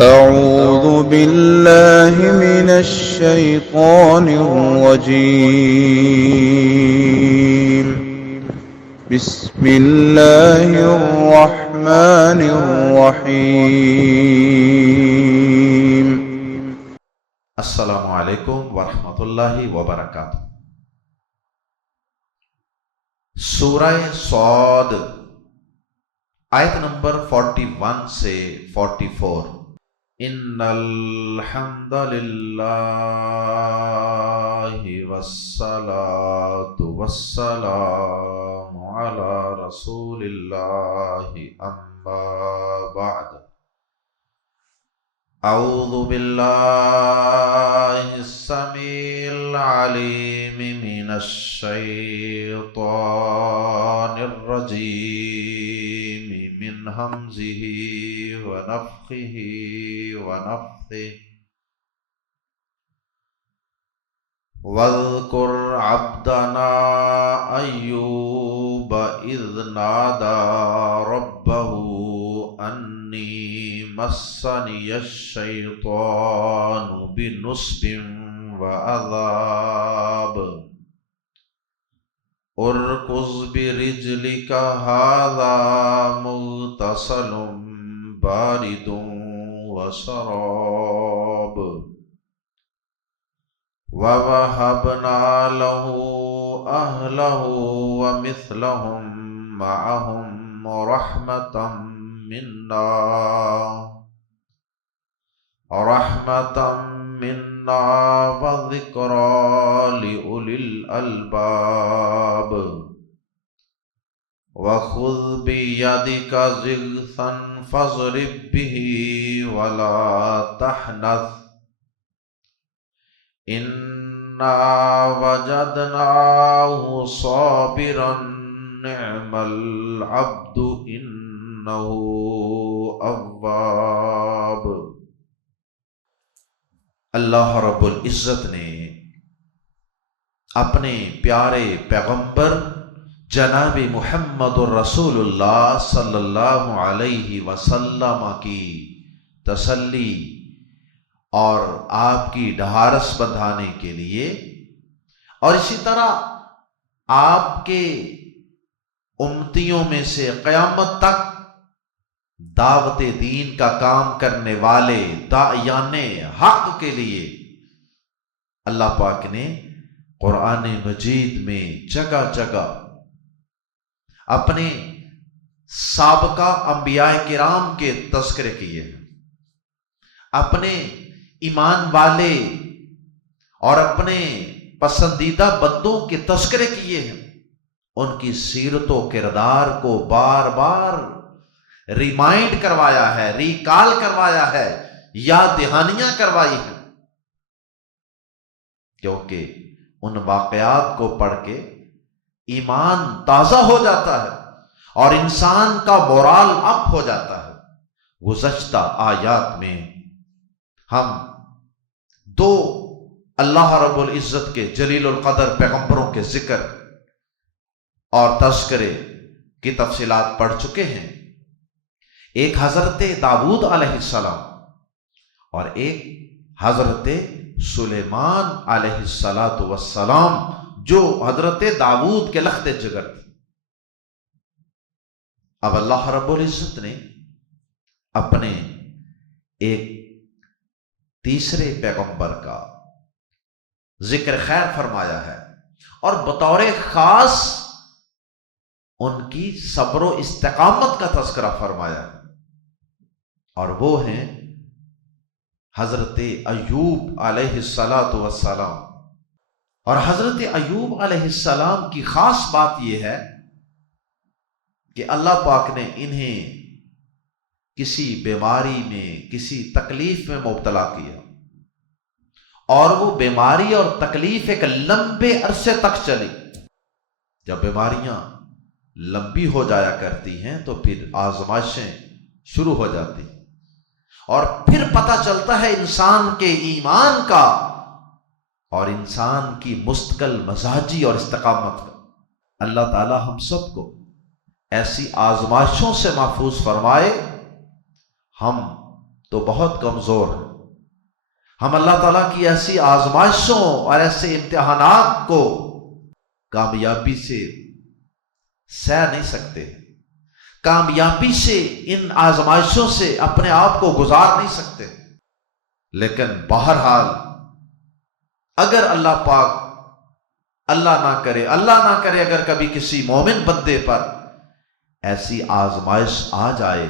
أعوذ بالله من الشيطان الرجيم. بسم الله الرحمن الرحيم. السلام علیکم ورحمۃ اللہ وبرکاتہ۔ سورہ صاد آیت نمبر 41 سے 44۔ ان الحمد للہ والصلاة والسلام علی رسول اللہ اما بعد۔ اعوذ باللہ السمیع العلیم من الشیطان الرجیم من ہمزہ ونفخہ ونفثہ۔ واذکر عبدنا ایوب اذ نادى ربہ انی مسنی الشیطان بنصب وعذاب۔ ارکض برجلک ھذا مغتسل بارد وشراب۔ ووهبنا له أهله ومثلهم معهم رحمة منا وذكرى لأولي الألباب۔ وخذ بيدك ضغثا فاضرب به ولا تحنث إنا وجدناه صابرا نعم العبد إنه أواب۔ اللہ رب العزت نے اپنے پیارے پیغمبر جناب محمد الرسول اللہ صلی اللہ علیہ وسلم کی تسلی اور آپ کی ڈھارس بندھانے کے لیے، اور اسی طرح آپ کے امتیوں میں سے قیامت تک دعوت دین کا کام کرنے والے داعیان حق کے لیے اللہ پاک نے قرآن مجید میں جگہ جگہ اپنے سابقہ انبیاء کرام کے تذکرے کیے ہیں، اپنے ایمان والے اور اپنے پسندیدہ بندوں کے تذکرے کیے ہیں، ان کی سیرت و کردار کو بار بار ریمائنڈ کروایا ہے، ریکال کروایا ہے، یاد دہانیاں کروائی ہیں، کیونکہ ان واقعات کو پڑھ کے ایمان تازہ ہو جاتا ہے اور انسان کا مورال اپ ہو جاتا ہے۔ گزشتہ آیات میں ہم دو اللہ رب العزت کے جلیل القدر پیغمبروں کے ذکر اور تذکرے کی تفصیلات پڑھ چکے ہیں، ایک حضرت داؤد علیہ السلام اور ایک حضرت سلیمان علیہ السلام، جو حضرت داؤد کے لخت جگر تھے۔ اب اللہ رب العزت نے اپنے ایک تیسرے پیغمبر کا ذکر خیر فرمایا ہے اور بطور خاص ان کی صبر و استقامت کا تذکرہ فرمایا ہے، اور وہ ہیں حضرت ایوب علیہ السلام۔ اور حضرت ایوب علیہ السلام کی خاص بات یہ ہے کہ اللہ پاک نے انہیں کسی بیماری میں، کسی تکلیف میں مبتلا کیا، اور وہ بیماری اور تکلیف ایک لمبے عرصے تک چلی۔ جب بیماریاں لمبی ہو جایا کرتی ہیں تو پھر آزمائشیں شروع ہو جاتی، اور پھر پتہ چلتا ہے انسان کے ایمان کا اور انسان کی مستقل مزاجی اور استقامت کا۔ اللہ تعالی ہم سب کو ایسی آزمائشوں سے محفوظ فرمائے۔ ہم تو بہت کمزور ہیں۔ ہم اللہ تعالیٰ کی ایسی آزمائشوں اور ایسے امتحانات کو کامیابی سے سہ نہیں سکتے، کامیابی سے ان آزمائشوں سے اپنے آپ کو گزار نہیں سکتے۔ لیکن بہرحال اگر اللہ پاک اللہ نہ کرے اگر کبھی کسی مومن بندے پر ایسی آزمائش آ جائے،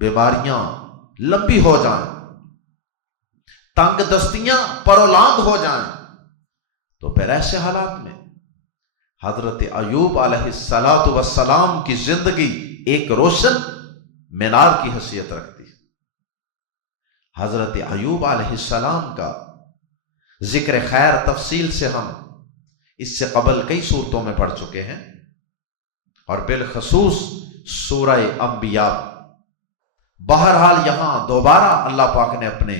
بیماریاں لمبی ہو جائیں، تنگ دستیاں پرولانگ ہو جائیں، تو پھر ایسے حالات میں حضرت ایوب علیہ السلام کی زندگی ایک روشن مینار کی حیثیت رکھتی ہے۔ حضرت ایوب علیہ السلام کا ذکر خیر تفصیل سے ہم اس سے قبل کئی صورتوں میں پڑھ چکے ہیں، اور بالخصوص سورہ انبیاء۔ بہرحال یہاں دوبارہ اللہ پاک نے اپنے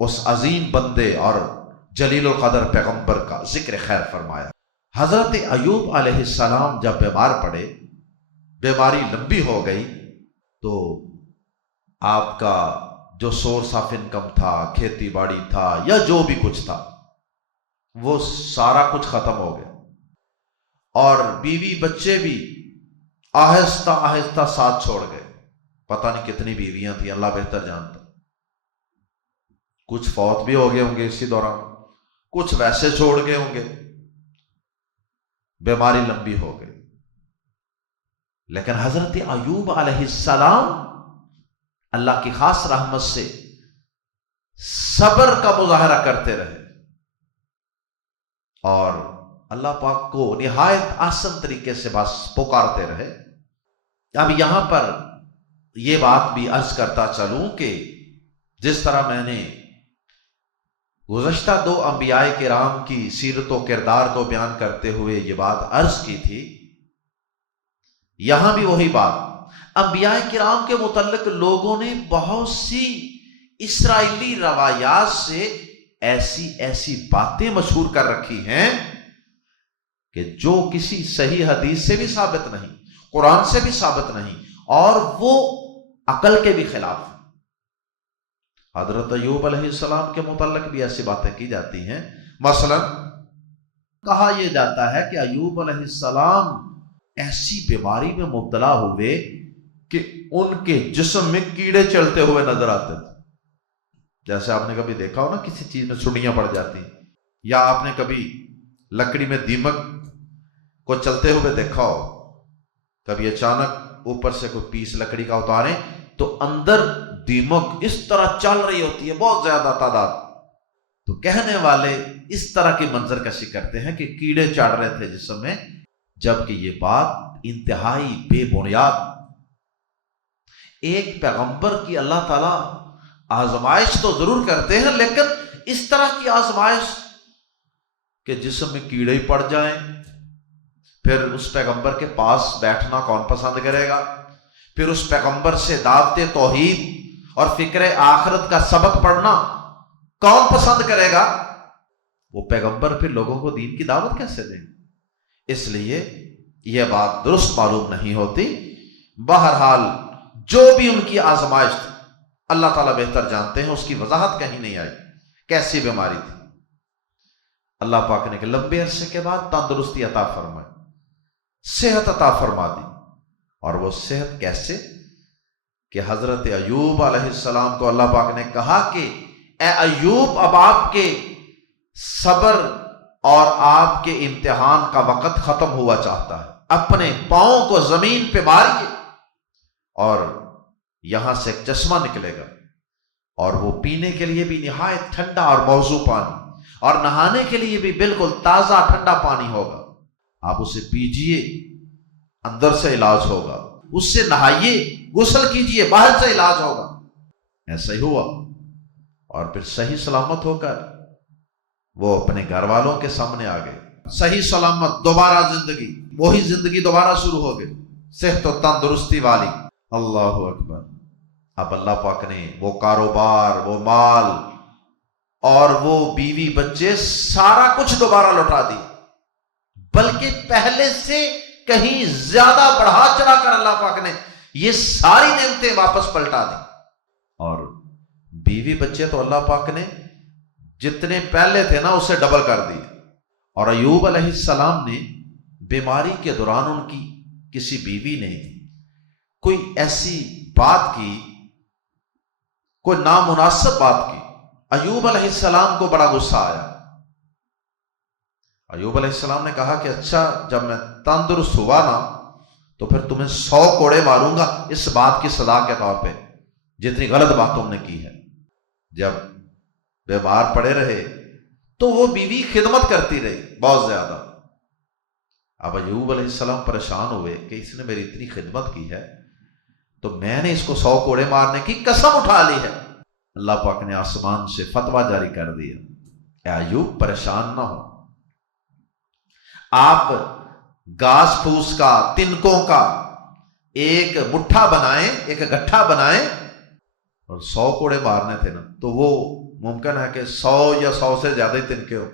اس عظیم بندے اور جلیل القدر پیغمبر کا ذکر خیر فرمایا۔ حضرت ایوب علیہ السلام جب بیمار پڑے، بیماری لمبی ہو گئی، تو آپ کا جو سورس آف انکم تھا، کھیتی باڑی تھا یا جو بھی کچھ تھا، وہ سارا کچھ ختم ہو گیا، اور بیوی بچے بھی آہستہ آہستہ ساتھ چھوڑ گئے۔ پتہ نہیں کتنی بیویاں تھیں، اللہ بہتر جانتا۔ کچھ فوت بھی ہو گئے ہوں گے اسی دوران، کچھ ویسے چھوڑ گئے ہوں گے، بیماری لمبی ہو گئی۔ لیکن حضرت ایوب علیہ السلام اللہ کی خاص رحمت سے صبر کا مظاہرہ کرتے رہے، اور اللہ پاک کو نہایت آسان طریقے سے بس پکارتے رہے۔ اب یہاں پر یہ بات بھی عرض کرتا چلوں کہ جس طرح میں نے گزشتہ 2 انبیاء کرام کی سیرت و کردار کو بیان کرتے ہوئے یہ بات عرض کی تھی، یہاں بھی وہی بات۔ انبیاء کرام کے متعلق لوگوں نے بہت سی اسرائیلی روایات سے ایسی باتیں مشہور کر رکھی ہیں کہ جو کسی صحیح حدیث سے بھی ثابت نہیں، قرآن سے بھی ثابت نہیں، اور وہ عقل کے بھی خلاف ہیں۔ حضرت ایوب علیہ السلام کے متعلق بھی ایسی باتیں کی جاتی ہیں۔ مثلا کہا یہ جاتا ہے کہ ایوب علیہ السلام ایسی بیماری میں مبتلا ہوئے کہ ان کے جسم میں کیڑے چلتے ہوئے نظر آتے تھے۔ جیسے آپ نے کبھی دیکھا ہو نا، کسی چیز میں سڑیاں پڑ جاتی ہیں، یا آپ نے کبھی لکڑی میں دیمک کو چلتے ہوئے دیکھا ہو، کبھی اچانک اوپر سے کوئی پیس لکڑی کا اتاریں تو اندر دیمک اس طرح چل رہی ہوتی ہے، بہت زیادہ تعداد۔ تو کہنے والے اس طرح کی منظر کشی کرتے ہیں کہ کیڑے چڑھ رہے تھے جسم میں، جبکہ یہ بات انتہائی بے بنیاد۔ ایک پیغمبر کی اللہ تعالیٰ آزمائش تو ضرور کرتے ہیں، لیکن اس طرح کی آزمائش کہ جسم میں کیڑے ہی پڑ جائیں، پھر اس پیغمبر کے پاس بیٹھنا کون پسند کرے گا؟ پھر اس پیغمبر سے دعوت توحید اور فکر آخرت کا سبق پڑھنا کون پسند کرے گا؟ وہ پیغمبر پھر لوگوں کو دین کی دعوت کیسے دیں گے؟ اس لیے یہ بات درست معلوم نہیں ہوتی۔ بہرحال جو بھی ان کی آزمائش تھی، اللہ تعالیٰ بہتر جانتے ہیں، اس کی وضاحت کہیں نہیں آئی کیسی بیماری تھی۔ اللہ پاک نے کہ لمبے عرصے کے بعد تندرستی عطا فرمائی، صحت عطا فرما دی۔ اور وہ صحت کیسے کہ حضرت ایوب علیہ السلام کو اللہ پاک نے کہا کہ اے ایوب، اب آپ کے صبر اور آپ کے امتحان کا وقت ختم ہوا چاہتا ہے، اپنے پاؤں کو زمین پہ ماریے، اور یہاں سے ایک چشمہ نکلے گا، اور وہ پینے کے لیے بھی نہایت ٹھنڈا اور موزوں پانی، اور نہانے کے لیے بھی بالکل تازہ ٹھنڈا پانی ہوگا۔ آپ اسے پیجئے، اندر سے علاج ہوگا، اس سے نہائیے، غسل کیجئے، باہر سے علاج ہوگا۔ ایسا ہی ہوا، اور پھر صحیح سلامت ہو کر وہ اپنے گھر والوں کے سامنے آ گئے، صحیح سلامت، دوبارہ زندگی، وہی زندگی دوبارہ شروع ہو گئی، صحت و تندرستی والی۔ اللہ اکبر۔ اب اللہ پاک نے وہ کاروبار، وہ مال اور وہ بیوی بچے، سارا کچھ دوبارہ لوٹا دی، بلکہ پہلے سے کہیں زیادہ بڑھا چڑھا کر اللہ پاک نے یہ ساری نعمتیں واپس پلٹا دی۔ اور بیوی بچے تو اللہ پاک نے جتنے پہلے تھے نا اسے ڈبل کر دیے. اور ایوب علیہ السلام نے بیماری کے دوران ان کی کسی بیوی نے کوئی ایسی بات کی، کوئی نامناسب بات کی. ایوب علیہ السلام کو بڑا غصہ آیا. ایوب علیہ السلام نے کہا کہ اچھا جب میں تندرست ہوا نا تو پھر تمہیں 100 کوڑے ماروں گا اس بات کی سزا کے طور پہ جتنی غلط بات تم نے کی ہے. جب بیمار پڑے رہے تو وہ بیوی خدمت کرتی رہی بہت زیادہ. اب ایوب علیہ السلام پریشان ہوئے کہ اس نے میری اتنی خدمت کی ہے تو میں نے اس کو 100 کوڑے مارنے کی قسم اٹھا لی ہے. اللہ پاک نے آسمان سے فتویٰ جاری کر دیا، اے ایوب پریشان نہ ہو، آپ گھاس پھوس کا، تنکوں کا ایک مٹھا بنائیں، ایک گٹھا بنائیں، اور 100 کوڑے مارنے تھے نا تو وہ ممکن ہے کہ 100 یا 100 سے زیادہ ہی تنکے ہو،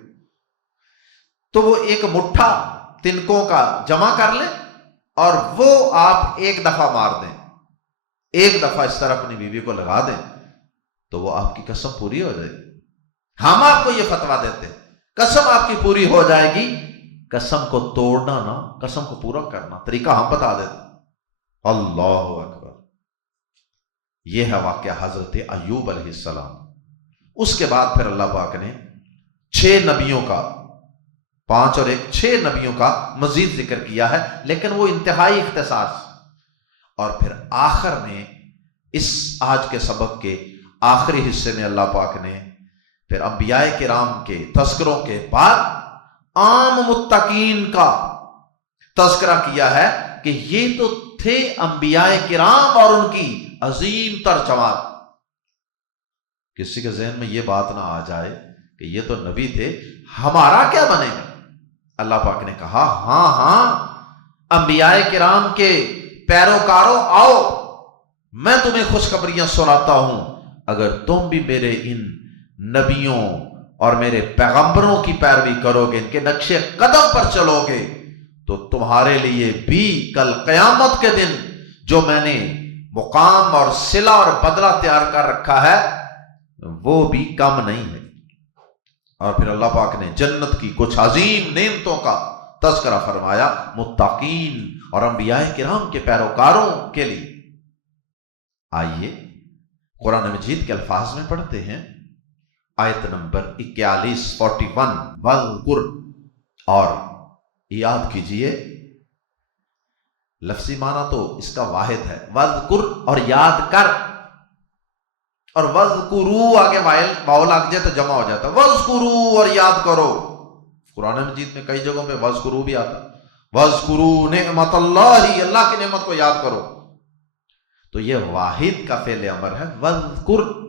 تو وہ ایک مٹھا تنکوں کا جمع کر لیں اور وہ آپ ایک دفعہ مار دیں، ایک دفعہ اس طرح اپنی بیوی کو لگا دیں تو وہ آپ کی قسم پوری ہو جائے گی. ہم آپ کو یہ فتویٰ دیتے ہیں، قسم آپ کی پوری ہو جائے گی. قسم کو توڑنا نہ، قسم کو پورا کرنا طریقہ ہم بتا دیتے. اللہ اکبر. یہ ہے واقعہ حضرت ایوب علیہ السلام. اس کے بعد پھر اللہ پاک نے 6 نبیوں کا، 5 اور 1 6 نبیوں کا مزید ذکر کیا ہے، لیکن وہ انتہائی اختصار سے. اور پھر آخر میں اس آج کے سبق کے آخری حصے میں اللہ پاک نے پھر انبیاء کرام کے تذکروں کے بعد عام متقین کا تذکرہ کیا ہے کہ یہ تو تھے انبیاء کرام اور ان کی عظیم تر جماعت. کسی کے ذہن میں یہ بات نہ آ جائے کہ یہ تو نبی تھے، ہمارا کیا بنے گا؟ اللہ پاک نے کہا ہاں انبیاء کرام کے پیروکاروں آؤ، میں تمہیں خوشخبریاں سناتا ہوں. اگر تم بھی میرے ان نبیوں اور میرے پیغمبروں کی پیروی کرو گے، ان کے نقش قدم پر چلو گے، تو تمہارے لیے بھی کل قیامت کے دن جو میں نے مقام اور صلہ اور بدلہ تیار کر رکھا ہے وہ بھی کم نہیں ہے. اور پھر اللہ پاک نے جنت کی کچھ عظیم نعمتوں کا تذکرہ فرمایا متقین اور انبیاء کرام کے پیروکاروں کے لیے. آئیے قرآن مجید کے الفاظ میں پڑھتے ہیں. آیت نمبر 41 41 وَاذْكُرْ، اور یاد کیجئے. لفظی معنی تو اس کا واحد ہے، وَاذْكُرْ اور یاد کر، اور وَاذْكُرُوا آگے واو لگ جائے تو جمع ہو جاتا ہے. وَاذْكُرُوا اور یاد کرو. قرآن مجید میں کئی جگہوں پہ وَاذْكُرُوا بھی آتا ہے. وَاذْكُرُوا نعمت اللہ، اللہ کی نعمت کو یاد کرو. تو یہ واحد کا فعل امر ہے. وَاذْكُرْ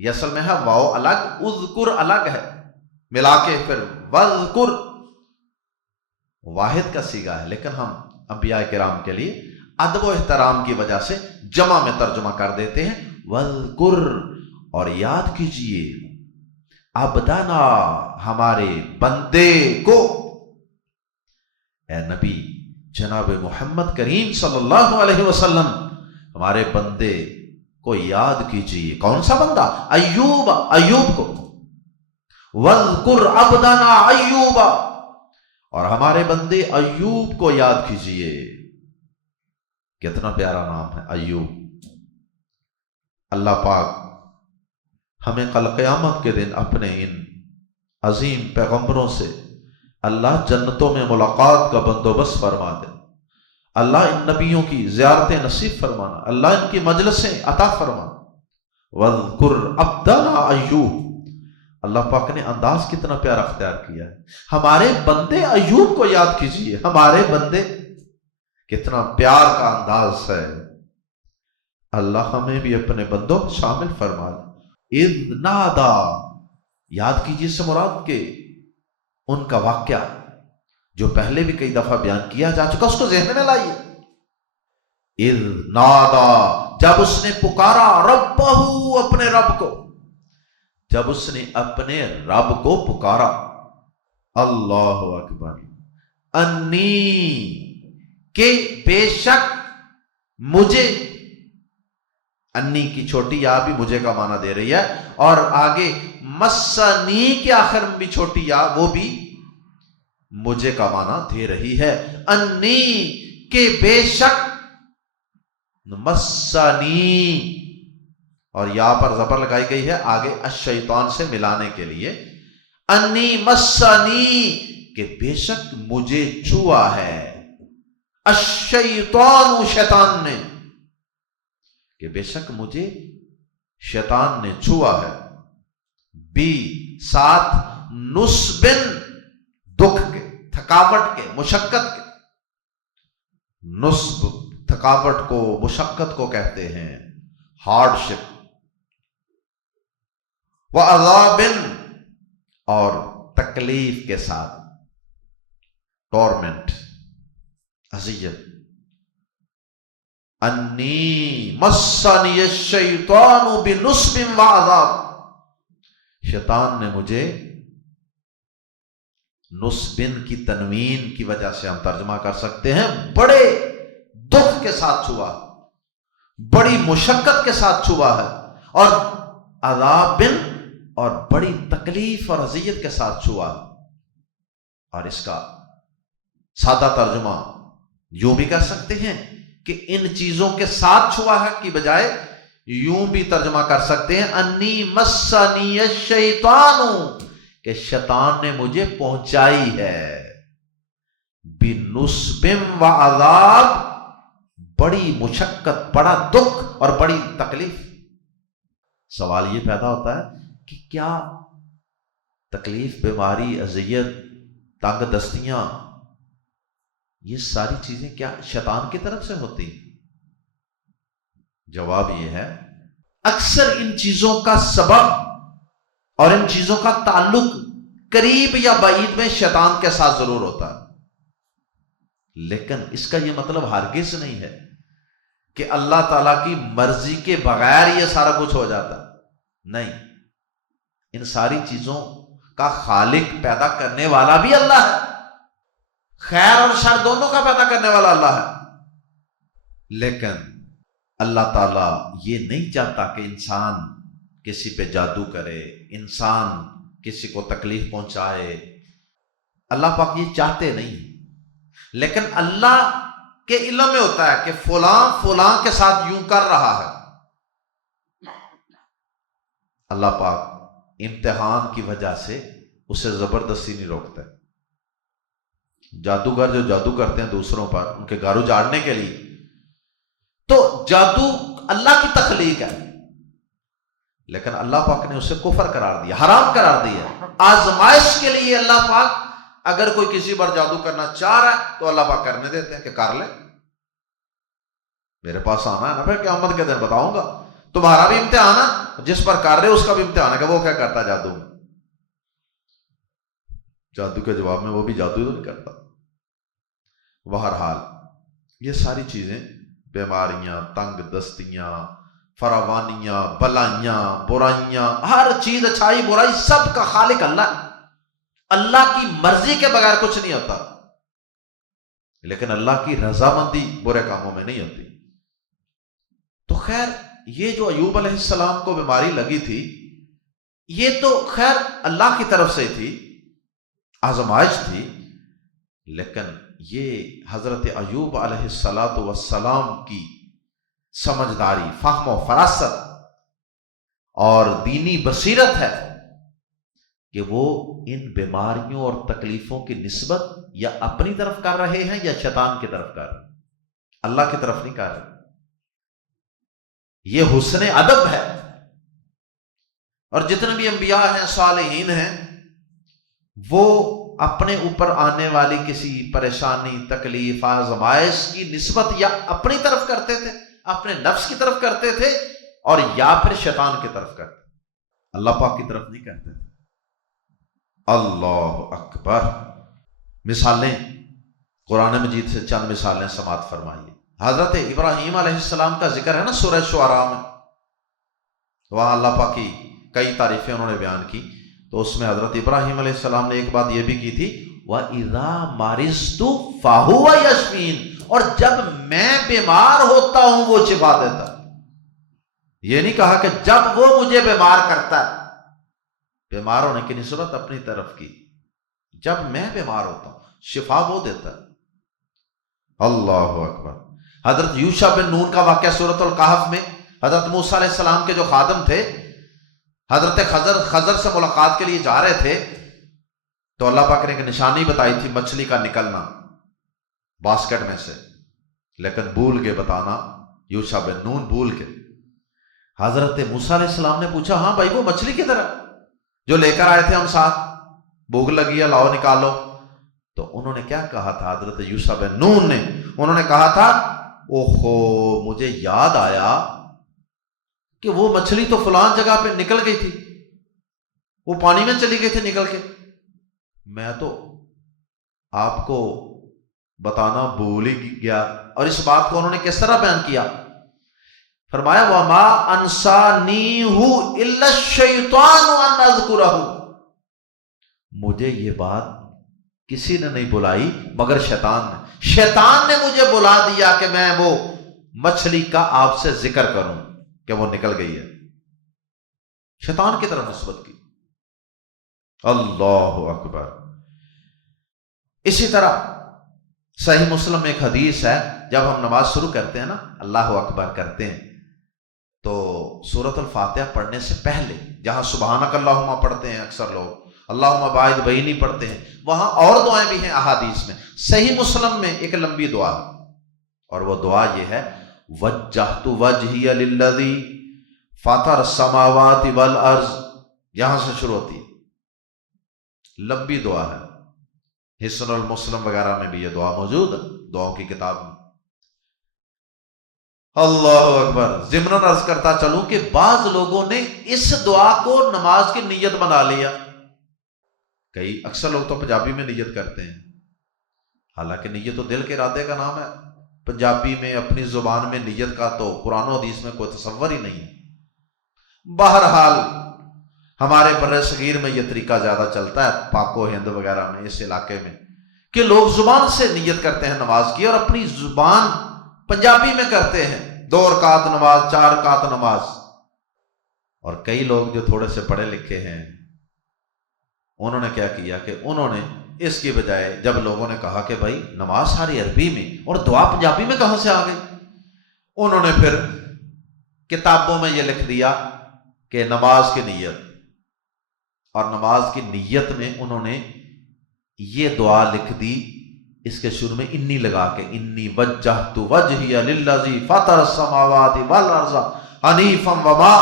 یہ اصل میں ہے واو الگ، اذکر الگ ہے، ملا کے پھر وذکر واحد کا صیغہ ہے. لیکن ہم انبیاء کرام کے لیے ادب و احترام کی وجہ سے جمع میں ترجمہ کر دیتے ہیں وذکر، اور یاد کیجئے عبدنا ہمارے بندے کو. اے نبی جناب محمد کریم صلی اللہ علیہ وسلم ہمارے بندے کو یاد کیجئے. کون سا بندہ؟ ایوب، ایوب کو. وَاذْكُرْ عَبْدَنَا ایوب، اور ہمارے بندے ایوب کو یاد کیجئے. کتنا پیارا نام ہے ایوب. اللہ پاک ہمیں کل قیامت کے دن اپنے ان عظیم پیغمبروں سے اللہ جنتوں میں ملاقات کا بندوبست فرما دے. اللہ ان نبیوں کی زیارتیں نصیب فرمانا، اللہ ان کی مجلسیں عطا فرمانا. وَاذْكُرْ عَبْدَنَا ایوب. اللہ پاک نے انداز کتنا پیارا اختیار کیا ہے. ہمارے بندے ایوب کو یاد کیجئے. ہمارے بندے، کتنا پیار کا انداز ہے. اللہ ہمیں بھی اپنے بندوں کو شامل فرما دے. اذ نادا، یاد کیجئے سے مراد کے ان کا واقعہ جو پہلے بھی کئی دفعہ بیان کیا جا چکا، اس کو ذہن میں لائیے. اذ نادا، جب اس نے پکارا، ربہ، اپنے رب کو، جب اس نے اپنے رب کو پکارا. اللہ اکبر. انی، کہ بے شک مجھے، انی کی چھوٹی یا بھی مجھے کا معنی دے رہی ہے، اور آگے مسنی کے آخر میں بھی چھوٹی یا وہ بھی مجھے کا معنی دے رہی ہے۔ انی کے بے شک، مسنی اور یا پر زبر لگائی گئی ہے آگے الشیطان سے ملانے کے لیے، انی مسنی کہ بے شک مجھے چھوا ہے، الشیطان شیطان نے، کہ بے شک مجھے شیطان نے چھوا ہے، بی ساتھ نصبن دکھ کے، تھکاوٹ کے، مشقت کے، نصب تھکاوٹ کو، مشقت کو کہتے ہیں، ہارڈ شپ، وعذاب اور تکلیف کے ساتھ، ٹورمنٹ، اذیت، انی مسنی الشیطان بنصب وعذاب، شیطان نے مجھے، نصبن کی تنوین کی وجہ سے ہم ترجمہ کر سکتے ہیں بڑے دکھ کے ساتھ چھوا، بڑی مشقت کے ساتھ چھوا ہے، اور عذاب اور بڑی تکلیف اور اذیت کے ساتھ چھوا، اور اس کا سادہ ترجمہ یوں بھی کر سکتے ہیں کہ ان چیزوں کے ساتھ چھوا ہے کی بجائے یوں بھی ترجمہ کر سکتے ہیں انی مسنی الشیطان، کہ شیطان نے مجھے پہنچائی ہے، بنصب وعذاب، بڑی مشقت، بڑا دکھ اور بڑی تکلیف۔ سوال یہ پیدا ہوتا ہے کہ کیا تکلیف، بیماری، اذیت، تنگ دستیاں، یہ ساری چیزیں کیا شیطان کی طرف سے ہوتی؟ جواب یہ ہے اکثر ان چیزوں کا سبب اور ان چیزوں کا تعلق قریب یا بعید میں شیطان کے ساتھ ضرور ہوتا ہے، لیکن اس کا یہ مطلب ہرگز نہیں ہے کہ اللہ تعالیٰ کی مرضی کے بغیر یہ سارا کچھ ہو جاتا ہے، نہیں، ان ساری چیزوں کا خالق، پیدا کرنے والا بھی اللہ ہے، خیر اور شر دونوں کا پیدا کرنے والا اللہ ہے، لیکن اللہ تعالیٰ یہ نہیں چاہتا کہ انسان کسی پہ جادو کرے، انسان کسی کو تکلیف پہنچائے، اللہ پاک یہ چاہتے نہیں، لیکن اللہ کے علم میں ہوتا ہے کہ فلاں فلاں کے ساتھ یوں کر رہا ہے، اللہ پاک امتحان کی وجہ سے اسے زبردستی نہیں روکتا۔ جادوگر جو جادو کرتے ہیں دوسروں پر ان کے گھر اجاڑنے کے لیے، تو جادو اللہ کی تخلیق ہے، لیکن اللہ پاک نے اسے کفر قرار دیا، حرام قرار دیا، آزمائش کے لیے۔ اللہ پاک اگر کوئی کسی پر جادو کرنا چاہ رہا ہے تو اللہ پاک کرنے دیتے ہیں کہ کر لے، میرے پاس آنا ہے نا، پھر قیامت کے دن بتاؤں گا، تمہارا بھی امتحان ہے، جس پر کر رہے اس کا بھی امتحان ہے کہ وہ کیا کرتا ہے جادو میں۔ جادو کے جواب میں وہ بھی جادو تو نہیں کرتا۔ بہرحال یہ ساری چیزیں، بیماریاں، تنگ دستیاں، فراوانیاں، بلائیاں، برائیاں، ہر چیز، اچھائی برائی، سب کا خالق اللہ ہے۔ اللہ کی مرضی کے بغیر کچھ نہیں ہوتا، لیکن اللہ کی رضامندی برے کاموں میں نہیں ہوتی۔ تو خیر یہ جو ایوب علیہ السلام کو بیماری لگی تھی، یہ تو خیر اللہ کی طرف سے تھی، آزمائش تھی، لیکن یہ حضرت ایوب علیہ السلام کی سمجھداری، فہم و فراست اور دینی بصیرت ہے کہ وہ ان بیماریوں اور تکلیفوں کی نسبت یا اپنی طرف کر رہے ہیں یا شیطان کی طرف کر رہے ہیں، اللہ کی طرف نہیں کر رہے۔ یہ حسن ادب ہے، اور جتنے بھی انبیاء ہیں، صالحین ہیں، وہ اپنے اوپر آنے والی کسی پریشانی، تکلیف، آزمائش کی نسبت یا اپنی طرف کرتے تھے، اپنے نفس کی طرف کرتے تھے، اور یا پھر شیطان کی طرف کرتے تھے، اللہ پاک کی طرف نہیں کرتے تھے۔ اللہ اکبر۔ مثالیں قرآن مجید سے چند مثالیں سماعت فرمائیے۔ حضرت ابراہیم علیہ السلام کا ذکر ہے نا سورہ شعراء میں، وہاں اللہ پاک کی کئی تعریفیں انہوں نے بیان کی، تو اس میں حضرت ابراہیم علیہ السلام نے ایک بات یہ بھی کی تھی، وَإِذَا مَرِضْتُ فَهُوَ يَشْفِينِ، اور جب میں بیمار ہوتا ہوں وہ شفا دیتا۔ یہ نہیں کہا کہ جب وہ مجھے بیمار کرتا ہے، بیمار ہونے کی نسبت اپنی طرف کی، جب میں بیمار ہوتا ہوں شفا وہ دیتا ہے۔ اللہ اکبر۔ حضرت یوشع بن نون کا واقعہ سورۃ الکہف میں، حضرت موسیٰ علیہ السلام کے جو خادم تھے حضرت خضر سے ملاقات کے لیے جا رہے تھے، تو اللہ پاک نے ایک نشانی بتائی تھی مچھلی کا نکلنا باسکٹ میں سے، لیکن بھول کے بتانا یوشع بن نون بھول کے۔ حضرت موسیٰ علیہ السلام نے پوچھا ہاں بھائی وہ مچھلی کدھر ہے جو لے کر آئے تھے ہم ساتھ، بھوک لگی ہے لاؤ نکالو۔ تو انہوں نے کیا کہا تھا حضرت یوشع بن نون نے؟ انہوں نے کہا تھا اوہو مجھے یاد آیا کہ وہ مچھلی تو فلان جگہ پہ نکل گئی تھی، وہ پانی میں چلی گئی تھی نکل کے، میں تو آپ کو بتانا بھول ہی گیا۔ اور اس بات کو انہوں نے کس طرح بیان کیا؟ فرمایا وَمَا أَنسَانِيهُ إِلَّا الشَّيْطَانُ أَنْ أَذْكُرَهُ، مجھے یہ بات کسی نے نہیں بلائی مگر شیطان نے، شیطان نے مجھے بلا دیا کہ میں وہ مچھلی کا آپ سے ذکر کروں کہ وہ نکل گئی ہے، شیطان کی طرف نسبت کی۔ اللہ اکبر۔ اسی طرح صحیح مسلم میں ایک حدیث ہے، جب ہم نماز شروع کرتے ہیں نا اللہ اکبر کرتے ہیں تو سورۃ الفاتحہ پڑھنے سے پہلے جہاں سبحانک اللہم پڑھتے ہیں اکثر لوگ، اللہم باعث بینی پڑھتے ہیں، وہاں اور دعائیں بھی ہیں احادیث میں۔ صحیح مسلم میں ایک لمبی دعا اور وہ دعا یہ ہے وجہت وجہی للذی فاطر السماوات والارض، یہاں سے شروع ہوتی ہے، لمبی دعا ہے، حسن المسلم وغیرہ میں بھی یہ دعا موجود ہے، دعاؤں کی کتاب میں۔ اللہ اکبر۔ ضمناً عرض کرتا چلوں کہ بعض لوگوں نے اس دعا کو نماز کی نیت بنا لیا، کئی اکثر لوگ تو پنجابی میں نیت کرتے ہیں، حالانکہ نیت تو دل کے ارادے کا نام ہے، پنجابی میں اپنی زبان میں نیت کا تو قرآن و حدیث میں کوئی تصور ہی نہیں ہے۔ بہرحال ہمارے بر صغیر میں یہ طریقہ زیادہ چلتا ہے، پاک و ہند وغیرہ میں، اس علاقے میں، کہ لوگ زبان سے نیت کرتے ہیں نماز کی اور اپنی زبان پنجابی میں کرتے ہیں، 2 رکعت نماز، 4 رکعت نماز۔ اور کئی لوگ جو تھوڑے سے پڑھے لکھے ہیں انہوں نے کیا کیا کہ انہوں نے اس کی بجائے جب لوگوں نے کہا کہ بھائی نماز ساری عربی میں اور دعا پنجابی میں کہاں سے آ گئی، انہوں نے پھر کتابوں میں یہ لکھ دیا کہ نماز کی نیت، اور نماز کی نیت میں انہوں نے یہ دعا لکھ دی، اس کے شروع میں انی لگا کے انی وجہت وجہی للذی فاطر السماوات والارض حنیفا وما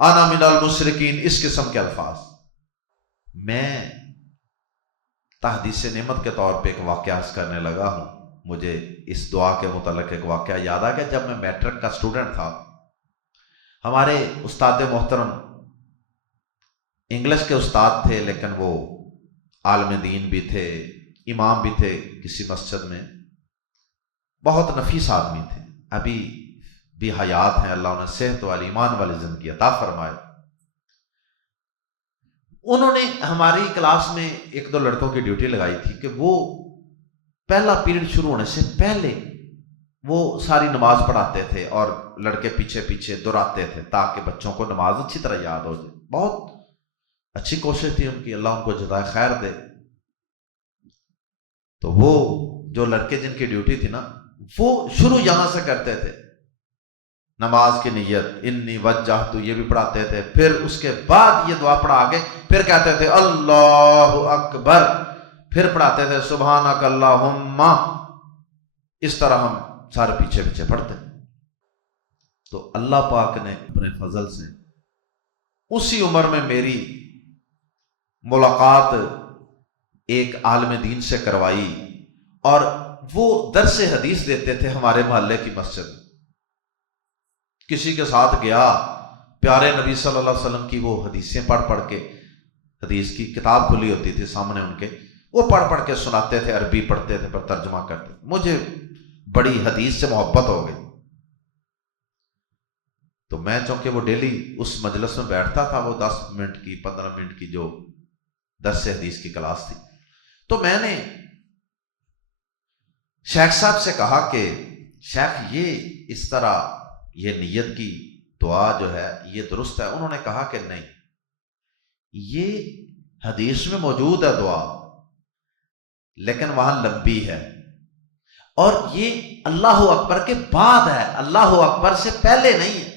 انا من المشرکین، اس قسم کے الفاظ۔ میں تحدیث نعمت کے طور پہ ایک واقعہ عرض کرنے لگا ہوں، مجھے اس دعا کے متعلق ایک واقعہ یاد آ گیا۔ جب میں میٹرک کا سٹوڈنٹ تھا، ہمارے استاد محترم انگلش کے استاد تھے، لیکن وہ عالم دین بھی تھے، امام بھی تھے کسی مسجد میں، بہت نفیس آدمی تھے، ابھی بھی حیات ہیں، اللہ انہیں صحت والی ایمان والی زندگی عطا فرمائے۔ انہوں نے ہماری کلاس میں 1-2 لڑکوں کی ڈیوٹی لگائی تھی کہ وہ پہلا پیریڈ شروع ہونے سے پہلے وہ ساری نماز پڑھاتے تھے اور لڑکے پیچھے پیچھے دہراتے تھے تاکہ بچوں کو نماز اچھی طرح یاد ہو جائے۔ بہت اچھی کوشش تھی ان کی، اللہ ان کو جزائے خیر دے۔ تو وہ جو لڑکے جن کی ڈیوٹی تھی نا، وہ شروع یہاں سے کرتے تھے، نماز کی نیت انی وجہت یہ بھی پڑھاتے تھے، پھر اس کے بعد یہ دعا پڑھا کے پھر کہتے تھے اللہ اکبر، پھر پڑھاتے تھے سبحانک اللہم، اس طرح ہم سارے پیچھے پیچھے پڑھتے۔ تو اللہ پاک نے اپنے فضل سے اسی عمر میں میری ملاقات ایک عالم دین سے کروائی، اور وہ درس حدیث دیتے تھے ہمارے محلے کی مسجد میں۔ کسی کے ساتھ گیا، پیارے نبی صلی اللہ علیہ وسلم کی وہ حدیثیں پڑھ پڑھ کے، حدیث کی کتاب کھلی ہوتی تھی سامنے ان کے، وہ پڑھ پڑھ کے سناتے تھے، عربی پڑھتے تھے پر ترجمہ کرتے تھے۔ مجھے بڑی حدیث سے محبت ہو گئی، تو میں چونکہ وہ ڈیلی اس مجلس میں بیٹھتا تھا، وہ 10 منٹ کی 15 منٹ کی جو درس حدیث کی کلاس تھی، تو میں نے شیخ صاحب سے کہا کہ شیخ یہ اس طرح یہ نیت کی دعا جو ہے یہ درست ہے؟ انہوں نے کہا کہ نہیں، یہ حدیث میں موجود ہے دعا، لیکن وہاں لمبی ہے، اور یہ اللہ اکبر کے بعد ہے، اللہ اکبر سے پہلے نہیں ہے۔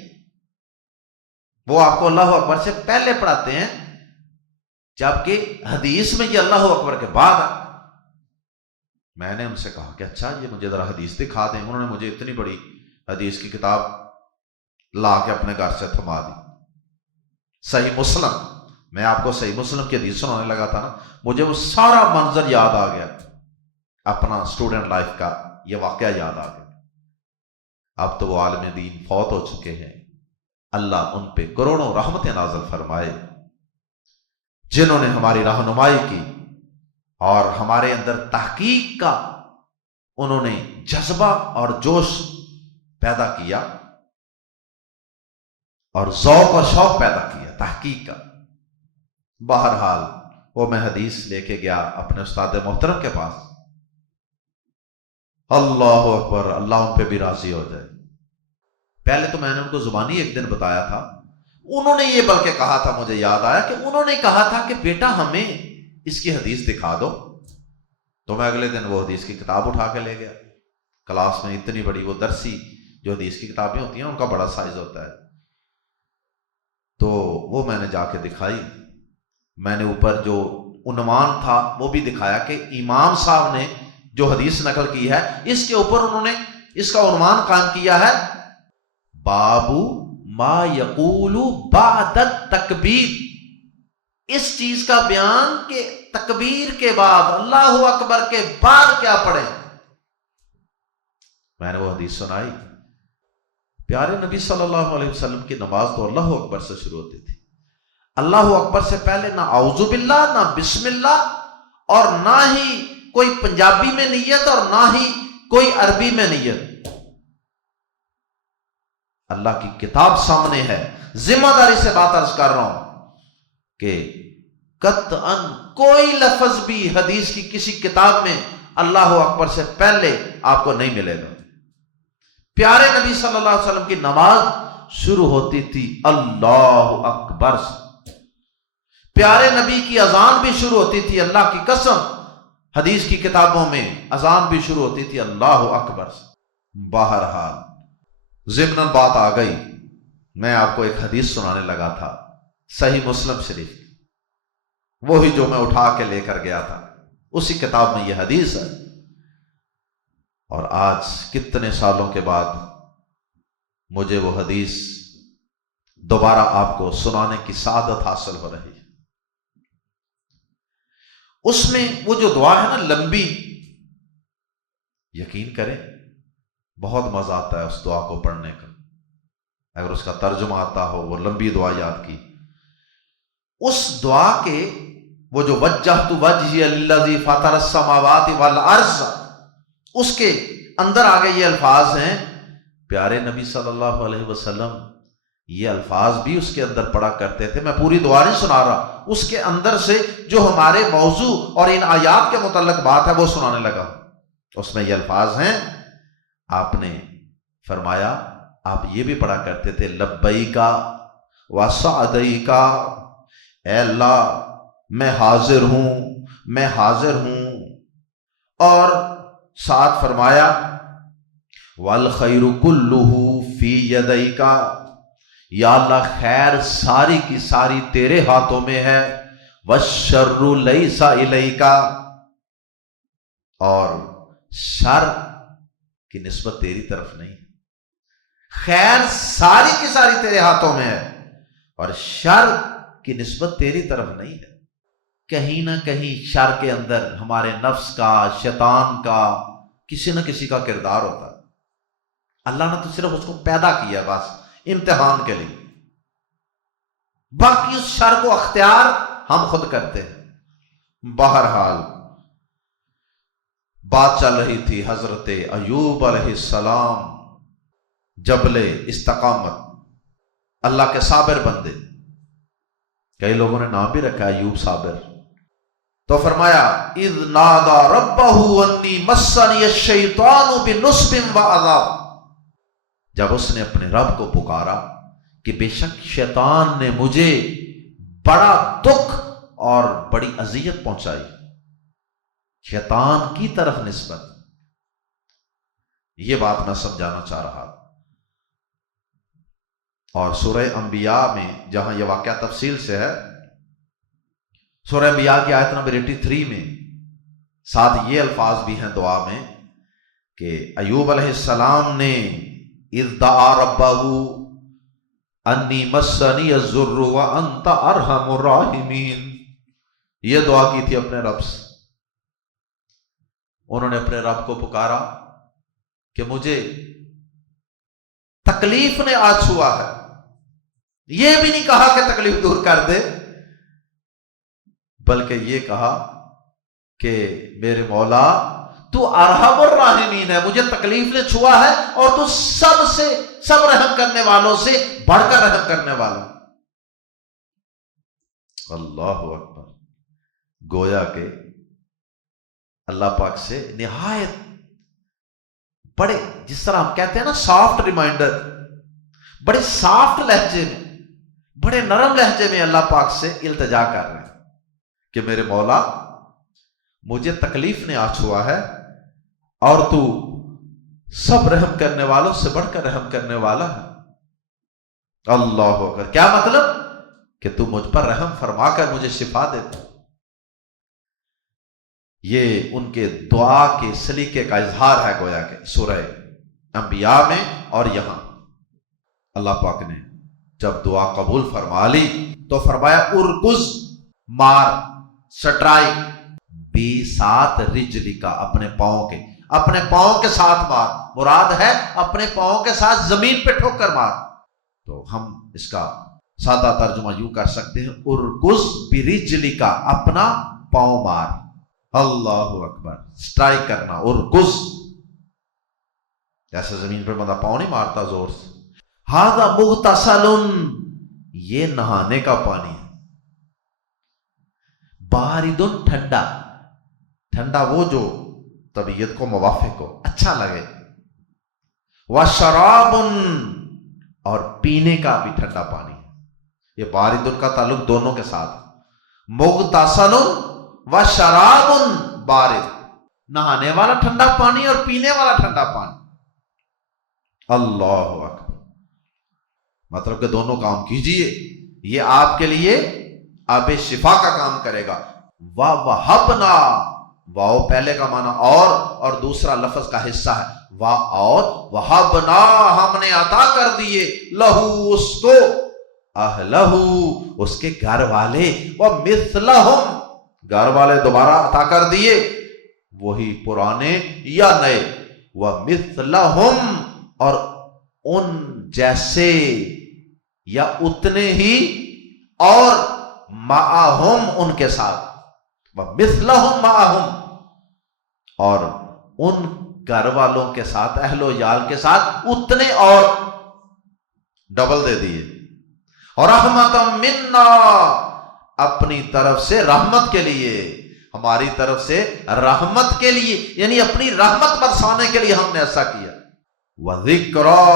وہ آپ کو اللہ اکبر سے پہلے پڑھاتے ہیں، جبکہ حدیث میں یہ اللہ اکبر کے بعد ہے۔ میں نے ان سے کہا کہ اچھا یہ مجھے ذرا حدیث دکھا دیں۔ انہوں نے مجھے اتنی بڑی حدیث کی کتاب لا کے اپنے گھر سے تھما دی، صحیح مسلم۔ میں آپ کو صحیح مسلم کی حدیث سنانے لگا تھا نا، مجھے وہ سارا منظر یاد آ گیا، اپنا اسٹوڈنٹ لائف کا یہ واقعہ یاد آ گیا۔ اب تو وہ عالم دین فوت ہو چکے ہیں، اللہ ان پہ کروڑوں رحمتیں نازل فرمائے، جنہوں نے ہماری رہنمائی کی اور ہمارے اندر تحقیق کا انہوں نے جذبہ اور جوش پیدا کیا اور ذوق اور شوق پیدا کیا تحقیق کا۔ بہرحال وہ میں حدیث لے کے گیا اپنے استاد محترم کے پاس۔ اللہ اکبر، اللہ ان پہ بھی راضی ہو جائے۔ پہلے تو میں نے ان کو زبانی ایک دن بتایا تھا، انہوں نے یہ بلکہ کہا تھا، مجھے یاد آیا کہ انہوں نے کہا تھا کہ بیٹا ہمیں اس کی حدیث دکھا دو۔ تو میں اگلے دن وہ حدیث کی کتاب اٹھا کے لے گیا۔ کلاس میں اتنی بڑی وہ درسی جو حدیث کی کتابیں ہوتی ہیں ان کا بڑا سائز ہوتا ہے، تو وہ میں نے جا کے دکھائی۔ میں نے اوپر جو عنوان تھا وہ بھی دکھایا کہ امام صاحب نے جو حدیث نقل کی ہے اس کے اوپر انہوں نے اس کا عنوان قائم کیا ہے بابو ما یقول بعد التکبیر، اس چیز کا بیان کہ تکبیر کے بعد، اللہ اکبر کے بعد کیا پڑھیں۔ میں نے وہ حدیث سنائی۔ پیارے نبی صلی اللہ علیہ وسلم کی نماز تو اللہ اکبر سے شروع ہوتی تھی۔ اللہ اکبر سے پہلے نہ اعوذ باللہ، نہ بسم اللہ، اور نہ ہی کوئی پنجابی میں نیت اور نہ ہی کوئی عربی میں نیت۔ اللہ کی کتاب سامنے ہے، ذمہ داری سے بات عرض کر رہا ہوں کہ قطعاً کوئی لفظ بھی حدیث کی کسی کتاب میں اللہ اکبر سے پہلے آپ کو نہیں ملے گا۔ پیارے نبی صلی اللہ علیہ وسلم کی نماز شروع ہوتی تھی اللہ اکبر سے۔ پیارے نبی کی اذان بھی شروع ہوتی تھی، اللہ کی قسم حدیث کی کتابوں میں اذان بھی شروع ہوتی تھی اللہ اکبر سے۔ بہرحال ضمن بات آ گئی، میں آپ کو ایک حدیث سنانے لگا تھا صحیح مسلم شریف، وہی جو میں اٹھا کے لے کر گیا تھا، اسی کتاب میں یہ حدیث ہے۔ اور آج کتنے سالوں کے بعد مجھے وہ حدیث دوبارہ آپ کو سنانے کی سعادت حاصل ہو رہی ہے۔ اس میں وہ جو دعا ہے نا لمبی، یقین کریں بہت مزہ آتا ہے اس دعا کو پڑھنے کا، اگر اس کا ترجمہ آتا ہو، وہ لمبی دعا یاد کی۔ اس دعا کے وہ جو وجہت وجہی للذی فطر السماوات والارض، اس کے اندر آگے یہ الفاظ ہیں، پیارے نبی صلی اللہ علیہ وسلم یہ الفاظ بھی اس کے اندر پڑھا کرتے تھے۔ میں پوری دعا نہیں سنا رہا، اس کے اندر سے جو ہمارے موضوع اور ان آیات کے متعلق بات ہے وہ سنانے لگا۔ اس میں یہ الفاظ ہیں، آپ نے فرمایا آپ یہ بھی پڑھا کرتے تھے لبیکا وسعدیکا، اے اللہ میں حاضر ہوں، میں حاضر ہوں، اور ساتھ فرمایا والخیر کلہ فی یدیکا، یا اللہ خیر ساری کی ساری تیرے ہاتھوں میں ہے، والشر لیس الیکا، اور شر کی نسبت تیری طرف نہیں، خیر ساری کی ساری تیرے ہاتھوں میں ہے اور شر کی نسبت تیری طرف نہیں ہے۔ کہیں نہ کہیں شر کے اندر ہمارے نفس کا، شیطان کا، کسی نہ کسی کا کردار ہوتا ہے۔ اللہ نے تو صرف اس کو پیدا کیا بس امتحان کے لیے، باقی اس شر کو اختیار ہم خود کرتے ہیں۔ بہرحال بات چل رہی تھی حضرت ایوب علیہ السلام، جبل استقامت، اللہ کے صابر بندے، کئی لوگوں نے نام بھی رکھا ہے ایوب صابر۔ تو فرمایا اذ نادى ربه انی مسنی الشیطان بنصب وعذاب، جب اس نے اپنے رب کو پکارا کہ بے شک شیطان نے مجھے بڑا دکھ اور بڑی اذیت پہنچائی. شیطان کی طرف نسبت، یہ بات میں سمجھانا چاہ رہا. اور سورہ انبیاء میں جہاں یہ واقعہ تفصیل سے ہے، سورہ انبیاء کی آیت نمبر 83 میں ساتھ یہ الفاظ بھی ہیں دعا میں کہ ایوب علیہ السلام نے اذ دعا ربہ انی مسنی الضر وانت ارحم الراحمین، یہ دعا کی تھی اپنے رب سے. انہوں نے اپنے رب کو پکارا کہ مجھے تکلیف نے آ چھوا ہے. یہ بھی نہیں کہا کہ تکلیف دور کر دے، بلکہ یہ کہا کہ میرے مولا تو ارحم الراحمین ہے، مجھے تکلیف نے چھوا ہے اور تو سب رحم کرنے والوں سے بڑھ کر رحم کرنے والا. اللہ اکبر. گویا کہ اللہ پاک سے نہایت بڑے، جس طرح ہم کہتے ہیں نا سافٹ ریمائنڈر، بڑے سافٹ لہجے میں، بڑے نرم لہجے میں اللہ پاک سے التجا کر رہے ہیں کہ میرے مولا مجھے تکلیف نے آ چھوا ہے اور تو سب رحم کرنے والوں سے بڑھ کر رحم کرنے والا ہے. اللہ اکبر. کیا مطلب؟ کہ تو مجھ پر رحم فرما کر مجھے شفا دیتا. یہ ان کے دعا کے سلیقے کا اظہار ہے گویا کہ سورہ انبیاء میں. اور یہاں اللہ پاک نے جب دعا قبول فرما لی تو فرمایا ارکز، مار، سٹرائک، بسات رجلک، اپنے پاؤں کے ساتھ مار. مراد ہے اپنے پاؤں کے ساتھ زمین پہ ٹھوکر مار. تو ہم اس کا سادہ ترجمہ یوں کر سکتے ہیں ارکز برجلک، اپنا پاؤں مار. اللہ اکبر. سٹرائک کرنا، ارکز، جیسے زمین پر بندہ پاؤں نہیں مارتا زور سے. ھذا مغتسل، یہ نہانے کا پانی ہے. بارد، ٹھنڈا وہ جو طبیعت کو موافق ہو، اچھا لگے. وشراب، اور پینے کا بھی ٹھنڈا پانی. یہ بارد کا تعلق دونوں کے ساتھ. مغتسل وشراب بارد، نہانے والا ٹھنڈا پانی اور پینے والا ٹھنڈا پانی. اللہ اکبر. مطلب کہ دونوں کام کیجئے، یہ آپ کے لیے آب شفا کا کام کرے گا. وَوَهَبْنَا، واو پہلے کا معنی اور دوسرا لفظ کا حصہ ہے وا اور. وَهَبْنَا، ہم نے عطا کر دیے، لہو، اس کو، اہلہو، اس کے گھر والے، وَمِثْلَهُمْ، گھر والے دوبارہ عطا کر دیے، وہی پرانے یا نئے. وَمِثْلَهُمْ، اور ان جیسے یا اتنے ہی، اور معہم، ان کے ساتھ. وَمِثْلَهُمْ مَعَهُمْ، اور ان گھر والوں کے ساتھ، اہل و یال کے ساتھ اتنے اور ڈبل دے دیے. اور رحمتم منا، اپنی طرف سے رحمت کے لیے، ہماری طرف سے رحمت کے لیے، یعنی اپنی رحمت برسانے کے لیے ہم نے ایسا کیا. وَذِكْرَا،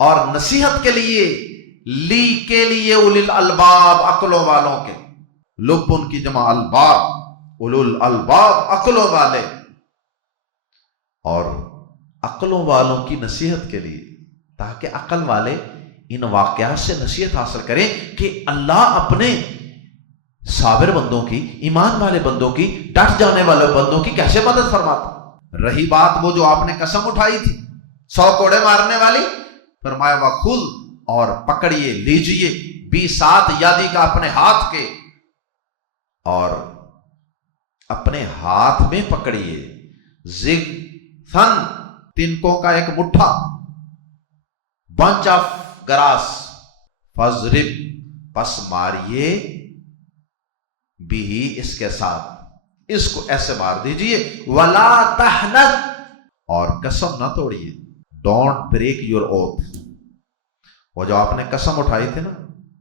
اور نصیحت کے لیے، لی کے لیے، اولی الالباب، عقلوں والوں کے. لب ان کی جمع الباب، اولو الالباب، عقلوں والے. اور عقلوں والوں کی نصیحت کے لیے، تاکہ عقل والے ان واقعات سے نصیحت حاصل کریں کہ اللہ اپنے صابر بندوں کی، ایمان والے بندوں کی، ڈٹ جانے والے بندوں کی کیسے مدد فرماتا. رہی بات وہ جو آپ نے قسم اٹھائی تھی 100 کوڑے مارنے والی، فرمایا وَخُذْ، اور پکڑیے، لیجئے، بسات یادی کا، اپنے ہاتھ کے، اور اپنے ہاتھ میں پکڑیے، زِغْثًا، تنکوں کا ایک مٹھا، بنچ آف گراس، فَضْرِبْ، پس ماریے، بھی، اس کے ساتھ، اس کو ایسے مار دیجئے. وَلَا تَحْنَثْ، اور قسم نہ توڑیے. ڈونٹ بریک یور اوتھ، وہ جو آپ نے قسم اٹھائی تھی نا،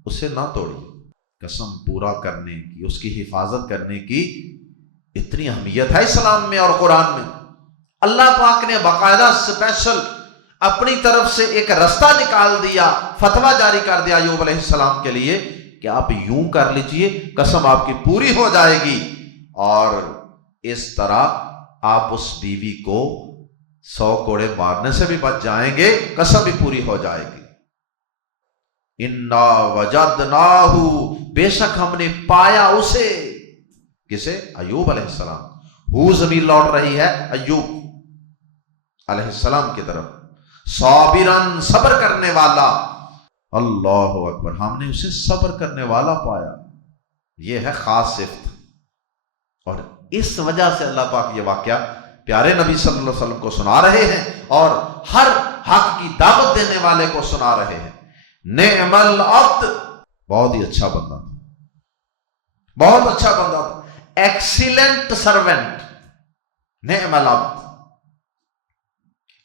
اسے نہ توڑیے. قسم پورا کرنے کی، اس کی حفاظت کرنے کی اتنی اہمیت ہے اسلام میں اور قرآن میں. اللہ پاک نے باقاعدہ اسپیشل اپنی طرف سے ایک رستہ نکال دیا، فتویٰ جاری کر دیا ایوب علیہ السلام کے لیے کہ آپ یوں کر لیجئے، قسم آپ کی پوری ہو جائے گی، اور اس طرح آپ اس بیوی کو 100 کوڑے مارنے سے بھی بچ جائیں گے، قسم بھی پوری ہو جائے گی۔ انا وجدناہ، بے شک ہم نے پایا اسے، کسے؟ ایوب علیہ السلام۔ ہو ضمیر لوٹ رہی ہے ایوب علیہ السلام کی طرف، صابرن، صبر کرنے والا۔ اللہ اکبر، ہم نے اسے صبر کرنے والا پایا، یہ ہے خاص صفت۔ اور اس وجہ سے اللہ پاک یہ واقعہ پیارے نبی صلی اللہ علیہ وسلم کو سنا رہے ہیں اور ہر حق کی دعوت دینے والے کو سنا رہے ہیں۔ نعم العبد، بہت ہی اچھا بندہ تھا، بہت اچھا بندہ تھا، ایکسیلنٹ سرونٹ، نعم العبد،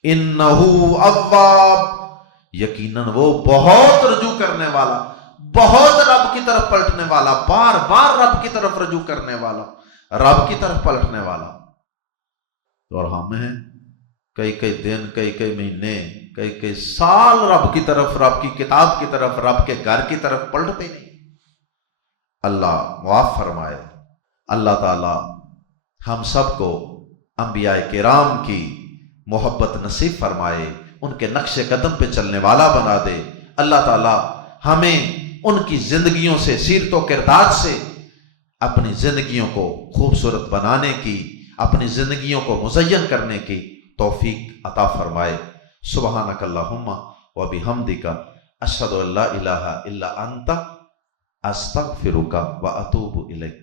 انہو اواب، یقیناً وہ بہت رجوع کرنے والا، بہت رب کی طرف پلٹنے والا، بار بار رب کی طرف رجوع کرنے والا، رب کی طرف پلٹنے والا۔ اور ہم ہیں کئی کئی دن، کئی کئی مہینے، کئی کئی سال رب کی طرف، رب کی کتاب کی طرف، رب کے گھر کی طرف پلٹتے نہیں۔ اللہ معاف فرمائے۔ اللہ تعالی ہم سب کو انبیاء کرام کی محبت نصیب فرمائے، ان کے نقش قدم پہ چلنے والا بنا دے۔ اللہ تعالی ہمیں ان کی زندگیوں سے، سیرت و کردار سے اپنی زندگیوں کو خوبصورت بنانے کی، اپنی زندگیوں کو مزین کرنے کی توفیق عطا فرمائے۔ سبحانک اللہم و بحمدک، اشہد ان لا الہ الا انت، استغفرک و اتوب الیک۔